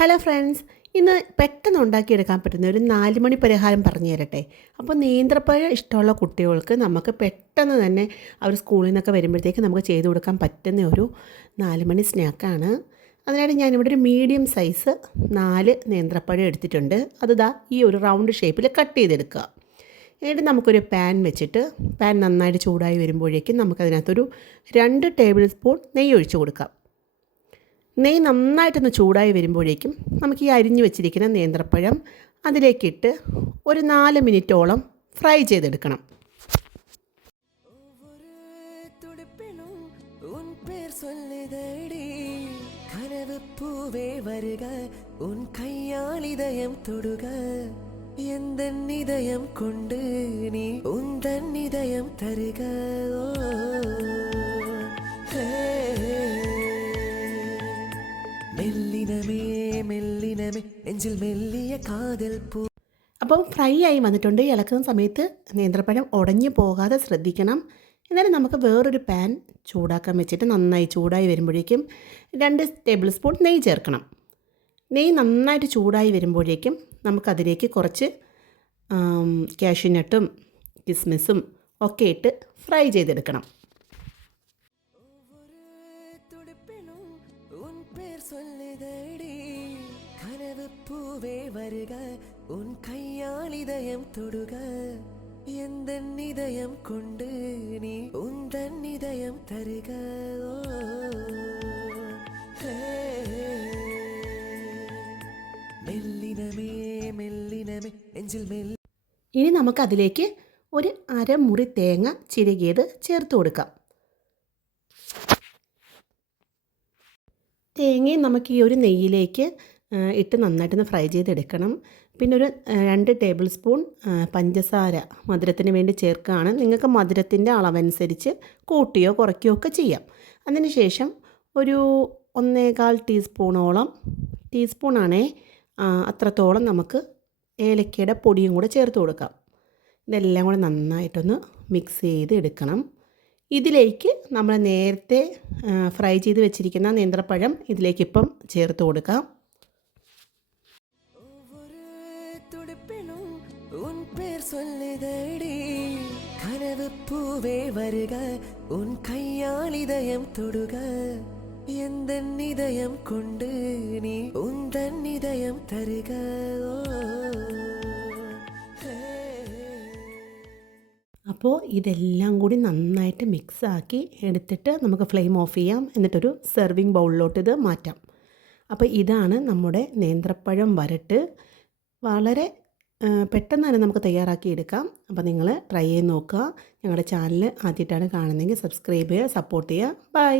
Hello friends, ഇന്ന് പെട്ടെന്ന് ഉണ്ടാക്കിയെടുക്കാൻ പറ്റുന്ന ഒരു 4 മണി പരിഹാരം പറഞ്ഞു തരട്ടെ. അപ്പോൾ നേന്ത്രപ്പഴം ഇഷ്ടമുള്ള കുട്ടികൾക്ക് നമുക്ക് പെട്ടെന്ന് തന്നെ അവർ സ്കൂളിൽ നിന്നൊക്കെ വരുമ്പോഴത്തേക്ക് നമുക്ക് ചെയ്ത് കൊടുക്കാൻ പറ്റുന്ന ഒരു 4 മണി സ്നാക്കാണ്. അതിനായിട്ട് ഞാനിവിടെ ഒരു മീഡിയം സൈസ് 4 നേന്ത്രപ്പഴം എടുത്തിട്ടുണ്ട്. അത് ദാ ഈ ഒരു റൗണ്ട് ഷേപ്പിൽ കട്ട് ചെയ്തെടുക്കുക. എന്നിട്ട് നമുക്കൊരു പാൻ വെച്ചിട്ട് പാൻ നന്നായിട്ട് ചൂടായി വരുമ്പോഴേക്കും നമുക്കതിനകത്തൊരു 2 ടേബിൾ സ്പൂൺ നെയ്യ് ഒഴിച്ച് കൊടുക്കാം. നെയ്യ് നന്നായിട്ടൊന്ന് ചൂടായി വരുമ്പോഴേക്കും നമുക്ക് ഈ അരിഞ്ഞു വെച്ചിരിക്കുന്ന നേന്ത്രപ്പഴം അതിലേക്കിട്ട് ഒരു 4 മിനിറ്റോളം ഫ്രൈ ചെയ്തെടുക്കണം. അപ്പം ഫ്രൈ ആയി വന്നിട്ടുണ്ട്. ഇളക്കുന്ന സമയത്ത് നേന്ത്രപ്പഴം ഉടഞ്ഞു പോകാതെ ശ്രദ്ധിക്കണം. എന്നാലും നമുക്ക് വേറൊരു പാൻ ചൂടാക്കാൻ വെച്ചിട്ട് നന്നായി ചൂടായി വരുമ്പോഴേക്കും 2 ടേബിൾ സ്പൂൺ നെയ്യ് ചേർക്കണം. നെയ്യ് നന്നായിട്ട് ചൂടായി വരുമ്പോഴേക്കും നമുക്കതിലേക്ക് കുറച്ച് കാഷ്യൂനട്ടും കിസ്മിസും ഒക്കെ ഇട്ട് ഫ്രൈ ചെയ്തെടുക്കണം. ഇനി നമുക്കതിലേക്ക് ഒരു അരമുറി തേങ്ങ ചിരകിയത് ചേർത്ത് കൊടുക്കാം. തേങ്ങയും നമുക്ക് ഈ ഒരു നെയ്യിലേക്ക് ഇട്ട് നന്നായിട്ടൊന്ന് ഫ്രൈ ചെയ്തെടുക്കണം. പിന്നെ ഒരു 2 ടേബിൾ സ്പൂൺ പഞ്ചസാര മധുരത്തിന് വേണ്ടി ചേർക്കുകയാണ്. നിങ്ങൾക്ക് മധുരത്തിൻ്റെ അളവനുസരിച്ച് കൂട്ടിയോ കുറയ്ക്കുകയോ ഒക്കെ ചെയ്യാം. അതിനുശേഷം ഒരു 1.25 ടീസ്പൂണോളം, ടീസ്പൂണാണേ, അത്രത്തോളം നമുക്ക് ഏലക്കയുടെ പൊടിയും കൂടെ ചേർത്ത് കൊടുക്കാം. ഇതെല്ലാം കൂടെ നന്നായിട്ടൊന്ന് മിക്സ് ചെയ്ത് എടുക്കണം. ഇതിലേക്ക് നമ്മൾ നേരത്തെ ഫ്രൈ ചെയ്ത് വെച്ചിരിക്കുന്ന നേന്ത്രപ്പഴം ഇതിലേക്കിപ്പം ചേർത്ത് കൊടുക്കാം. അപ്പോൾ ഇതെല്ലാം കൂടി നന്നായിട്ട് മിക്സാക്കി എടുത്തിട്ട് നമുക്ക് ഫ്ലെയിം ഓഫ് ചെയ്യാം. എന്നിട്ടൊരു സെർവിങ് ബൗളിലോട്ട് ഇത് മാറ്റാം. അപ്പോൾ ഇതാണ് നമ്മുടെ നേന്ത്രപ്പഴം വരട്ട്. വളരെ പെട്ടെന്ന് തന്നെ നമുക്ക് തയ്യാറാക്കി എടുക്കാം. അപ്പോൾ നിങ്ങൾ ട്രൈ ചെയ്ത് നോക്കുക. ഞങ്ങളുടെ ചാനൽ ആദ്യമായിട്ടാണ് കാണുന്നതെങ്കിൽ സബ്സ്ക്രൈബ് ചെയ്യുക, സപ്പോർട്ട് ചെയ്യുക. ബൈ.